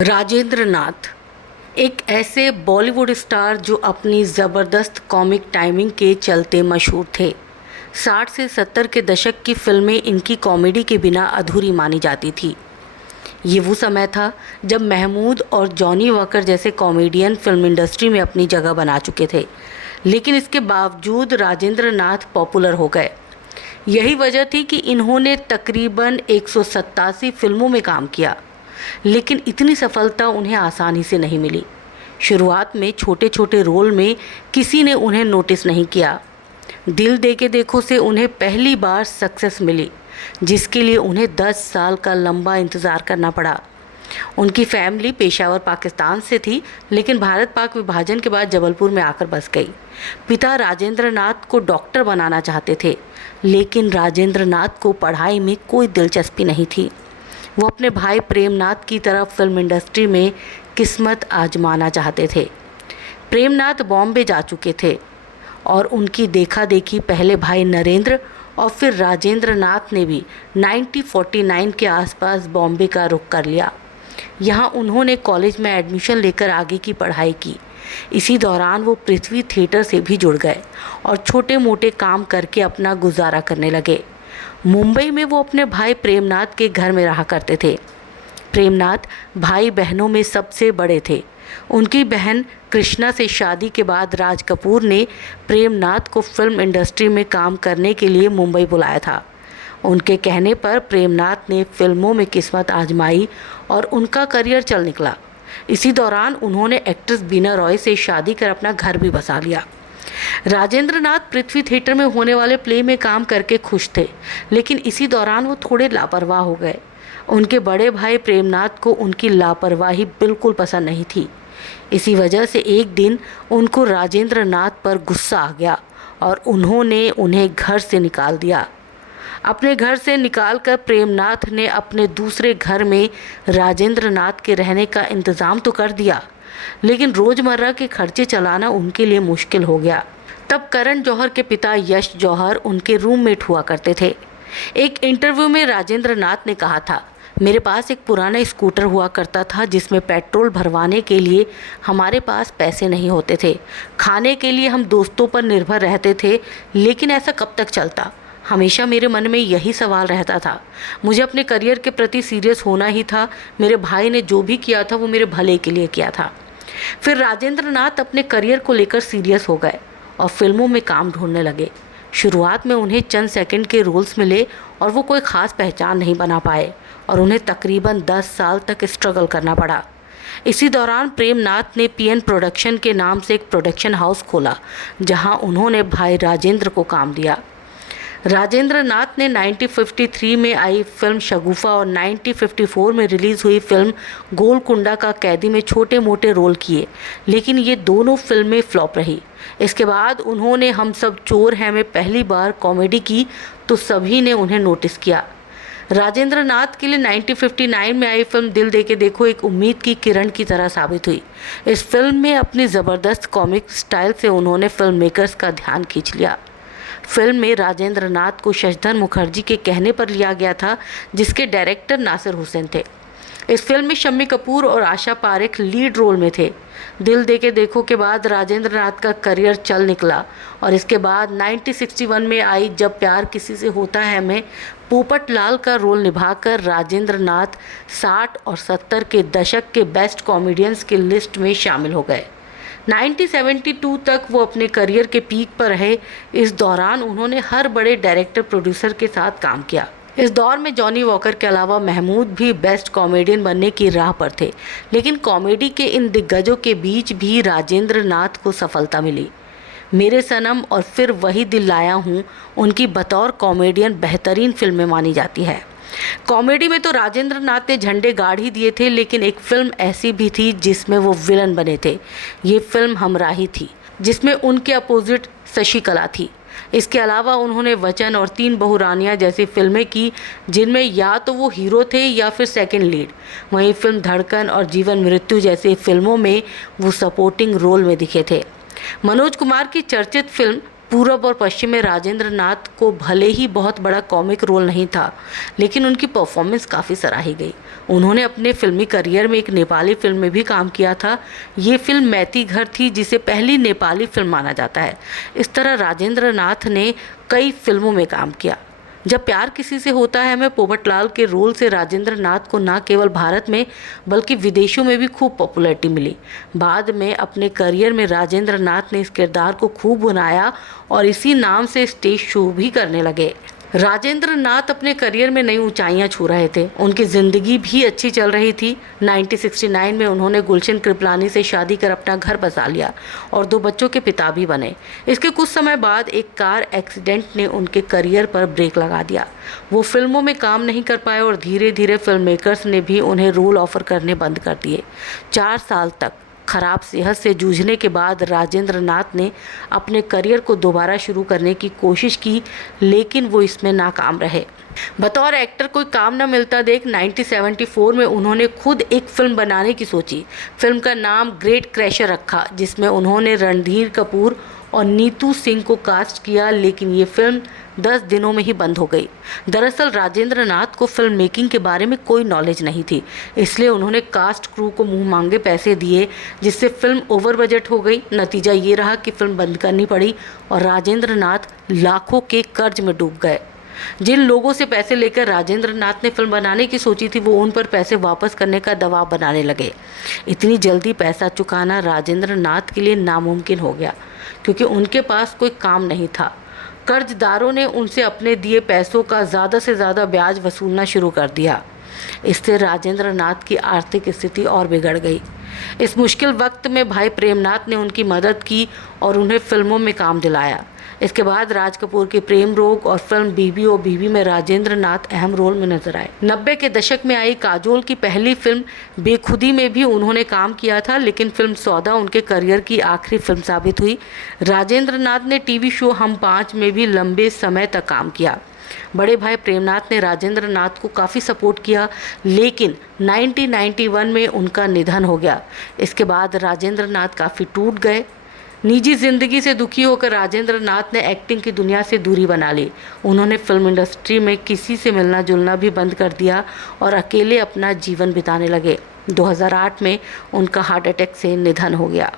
राजेंद्र नाथ एक ऐसे बॉलीवुड स्टार जो अपनी ज़बरदस्त कॉमिक टाइमिंग के चलते मशहूर थे। 60 से 70 के दशक की फिल्में इनकी कॉमेडी के बिना अधूरी मानी जाती थी। ये वो समय था जब महमूद और जॉनी वॉकर जैसे कॉमेडियन फिल्म इंडस्ट्री में अपनी जगह बना चुके थे, लेकिन इसके बावजूद राजेंद्र नाथ पॉपुलर हो गए। यही वजह थी कि इन्होंने तकरीबन 187 फिल्मों में काम किया, लेकिन इतनी सफलता उन्हें आसानी से नहीं मिली। शुरुआत में छोटे छोटे रोल में किसी ने उन्हें नोटिस नहीं किया। दिल दे के देखो से उन्हें पहली बार सक्सेस मिली, जिसके लिए उन्हें 10 साल का लंबा इंतज़ार करना पड़ा। उनकी फैमिली पेशावर पाकिस्तान से थी, लेकिन भारत पाक विभाजन के बाद जबलपुर में आकर बस गई। पिता राजेंद्र नाथ को डॉक्टर बनाना चाहते थे, लेकिन राजेंद्र नाथ को पढ़ाई में कोई दिलचस्पी नहीं थी। वो अपने भाई प्रेमनाथ की तरह फिल्म इंडस्ट्री में किस्मत आजमाना चाहते थे। प्रेमनाथ बॉम्बे जा चुके थे और उनकी देखा देखी पहले भाई नरेंद्र और फिर राजेंद्र नाथ ने भी 1949 के आसपास बॉम्बे का रुख कर लिया। यहाँ उन्होंने कॉलेज में एडमिशन लेकर आगे की पढ़ाई की। इसी दौरान वो पृथ्वी थिएटर से भी जुड़ गए और छोटे मोटे काम करके अपना गुजारा करने लगे। मुंबई में वो अपने भाई प्रेमनाथ के घर में रहा करते थे। प्रेमनाथ भाई बहनों में सबसे बड़े थे। उनकी बहन कृष्णा से शादी के बाद राज कपूर ने प्रेमनाथ को फिल्म इंडस्ट्री में काम करने के लिए मुंबई बुलाया था। उनके कहने पर प्रेमनाथ ने फिल्मों में किस्मत आजमाई और उनका करियर चल निकला। इसी दौरान उन्होंने एक्ट्रेस बीना रॉय से शादी कर अपना घर भी बसा लिया। राजेंद्र नाथ पृथ्वी थिएटर में होने वाले प्ले में काम करके खुश थे, लेकिन इसी दौरान वो थोड़े लापरवाह हो गए। उनके बड़े भाई प्रेमनाथ को उनकी लापरवाही बिल्कुल पसंद नहीं थी। इसी वजह से एक दिन उनको राजेंद्र नाथ पर गुस्सा आ गया और उन्होंने उन्हें घर से निकाल दिया। अपने घर से निकालकर प्रेमनाथ ने अपने दूसरे घर में राजेंद्र नाथ के रहने का इंतज़ाम तो कर दिया, लेकिन रोज़मर्रा के खर्चे चलाना उनके लिए मुश्किल हो गया। तब करण जौहर के पिता यश जौहर उनके रूममेट हुआ करते थे। एक इंटरव्यू में राजेंद्र नाथ ने कहा था, मेरे पास एक पुराना स्कूटर हुआ करता था जिसमें पेट्रोल भरवाने के लिए हमारे पास पैसे नहीं होते थे। खाने के लिए हम दोस्तों पर निर्भर रहते थे, लेकिन ऐसा कब तक चलता। हमेशा मेरे मन में यही सवाल रहता था। मुझे अपने करियर के प्रति सीरियस होना ही था। मेरे भाई ने जो भी किया था वो मेरे भले के लिए किया था। फिर राजेंद्र नाथ अपने करियर को लेकर सीरियस हो गए और फिल्मों में काम ढूंढने लगे। शुरुआत में उन्हें चंद सेकंड के रोल्स मिले और वो कोई ख़ास पहचान नहीं बना पाए और उन्हें तकरीबन 10 साल तक स्ट्रगल करना पड़ा। इसी दौरान प्रेमनाथ ने पीएन प्रोडक्शन के नाम से एक प्रोडक्शन हाउस खोला, जहां उन्होंने भाई राजेंद्र को काम दिया। राजेंद्र नाथ ने 1953 में आई फिल्म शगुफा और 1954 में रिलीज़ हुई फिल्म गोलकुंडा का कैदी में छोटे मोटे रोल किए, लेकिन ये दोनों फिल्में फ्लॉप रही। इसके बाद उन्होंने हम सब चोर हैं में पहली बार कॉमेडी की तो सभी ने उन्हें नोटिस किया। राजेंद्र नाथ के लिए 1959 में आई फिल्म दिल दे के देखो एक उम्मीद की किरण की तरह साबित हुई। इस फिल्म में अपनी ज़बरदस्त कॉमिक स्टाइल से उन्होंने फिल्म मेकर्स का ध्यान खींच लिया। फिल्म में राजेंद्र नाथ को शशिधर मुखर्जी के कहने पर लिया गया था, जिसके डायरेक्टर नासिर हुसैन थे। इस फिल्म में शम्मी कपूर और आशा पारेख लीड रोल में थे। दिल दे के देखो के बाद राजेंद्र नाथ का करियर चल निकला और इसके बाद 1961 में आई जब प्यार किसी से होता है में पोपट लाल का रोल निभाकर राजेंद्र नाथ 60 और 70 के दशक के बेस्ट कॉमेडियंस की लिस्ट में शामिल हो गए। 1972 तक वो अपने करियर के पीक पर रहे। इस दौरान उन्होंने हर बड़े डायरेक्टर प्रोड्यूसर के साथ काम किया। इस दौर में जॉनी वॉकर के अलावा महमूद भी बेस्ट कॉमेडियन बनने की राह पर थे, लेकिन कॉमेडी के इन दिग्गजों के बीच भी राजेंद्र नाथ को सफलता मिली। मेरे सनम और फिर वही दिल लाया हूँ उनकी बतौर कॉमेडियन बेहतरीन फिल्में मानी जाती है। कॉमेडी में तो राजेंद्र नाथ ने झंडे गाड़ ही दिए थे, लेकिन एक फिल्म ऐसी भी थी जिसमें वो विलन बने थे। ये फिल्म हमराही थी, जिसमें उनके अपोजिट शशिकला थी। इसके अलावा उन्होंने वचन और तीन बहुरानियाँ जैसी फिल्में की, जिनमें या तो वो हीरो थे या फिर सेकंड लीड। वहीं फिल्म धड़कन और जीवन मृत्यु जैसी फिल्मों में वो सपोर्टिंग रोल में दिखे थे। मनोज कुमार की चर्चित फिल्म पूरब और पश्चिम में राजेंद्र नाथ को भले ही बहुत बड़ा कॉमिक रोल नहीं था, लेकिन उनकी परफॉर्मेंस काफ़ी सराही गई। उन्होंने अपने फिल्मी करियर में एक नेपाली फिल्म में भी काम किया था। ये फिल्म मैती घर थी, जिसे पहली नेपाली फिल्म माना जाता है। इस तरह राजेंद्र नाथ ने कई फिल्मों में काम किया। जब प्यार किसी से होता है में पोपटलाल के रोल से राजेंद्र नाथ को न केवल भारत में बल्कि विदेशों में भी खूब पॉपुलैरिटी मिली। बाद में अपने करियर में राजेंद्र नाथ ने इस किरदार को खूब बनाया और इसी नाम से स्टेज शो भी करने लगे। राजेंद्र नाथ अपने करियर में नई ऊंचाइयां छू रहे थे। उनकी ज़िंदगी भी अच्छी चल रही थी। 1969 में उन्होंने गुलशन कृपलानी से शादी कर अपना घर बसा लिया और 2 बच्चों के पिता भी बने। इसके कुछ समय बाद एक कार एक्सीडेंट ने उनके करियर पर ब्रेक लगा दिया। वो फिल्मों में काम नहीं कर पाए और धीरे धीरे फिल्म मेकर्स ने भी उन्हें रोल ऑफर करने बंद कर दिए। 4 साल तक खराब सेहत से जूझने के बाद राजेंद्र नाथ ने अपने करियर को दोबारा शुरू करने की कोशिश की, लेकिन वो इसमें नाकाम रहे। बतौर एक्टर कोई काम न मिलता देख 1974 में उन्होंने खुद एक फिल्म बनाने की सोची। फिल्म का नाम ग्रेट क्रैशर रखा, जिसमें उन्होंने रणधीर कपूर और नीतू सिंह को कास्ट किया, लेकिन ये फिल्म 10 दिनों में ही बंद हो गई। दरअसल राजेंद्र नाथ को फिल्म मेकिंग के बारे में कोई नॉलेज नहीं थी, इसलिए उन्होंने कास्ट क्रू को मुंह मांगे पैसे दिए, जिससे फिल्म ओवर बजट हो गई। नतीजा ये रहा कि फिल्म बंद करनी पड़ी और राजेंद्र नाथ लाखों के कर्ज में डूब गए। जिन लोगों से पैसे लेकर राजेंद्र नाथ ने फिल्म बनाने की सोची थी, वो उन पर पैसे वापस करने का दबाव बनाने लगे। इतनी जल्दी पैसा चुकाना राजेंद्र नाथ के लिए नामुमकिन हो गया, क्योंकि उनके पास कोई काम नहीं था। कर्जदारों ने उनसे अपने दिए पैसों का ज़्यादा से ज़्यादा ब्याज वसूलना शुरू कर दिया। इससे राजेंद्र नाथ की आर्थिक स्थिति और बिगड़ गई। इस मुश्किल वक्त में भाई प्रेमनाथ ने उनकी मदद की और उन्हें फिल्मों में काम दिलाया। इसके बाद राज कपूर की प्रेम रोग और फिल्म बीबी ओ बीबी में राजेंद्र नाथ अहम रोल में नजर आए। 90 के दशक में आई काजोल की पहली फिल्म बेखुदी में भी उन्होंने काम किया था, लेकिन फिल्म सौदा उनके करियर की आखिरी फिल्म साबित हुई। राजेंद्र नाथ ने टीवी शो हम 5 में भी लंबे समय तक काम किया। बड़े भाई प्रेमनाथ ने राजेंद्र नाथ को काफ़ी सपोर्ट किया, लेकिन 1991 में उनका निधन हो गया। इसके बाद राजेंद्र नाथ काफ़ी टूट गए। निजी जिंदगी से दुखी होकर राजेंद्र नाथ ने एक्टिंग की दुनिया से दूरी बना ली। उन्होंने फिल्म इंडस्ट्री में किसी से मिलना जुलना भी बंद कर दिया और अकेले अपना जीवन बिताने लगे। 2008 में उनका हार्ट अटैक से निधन हो गया।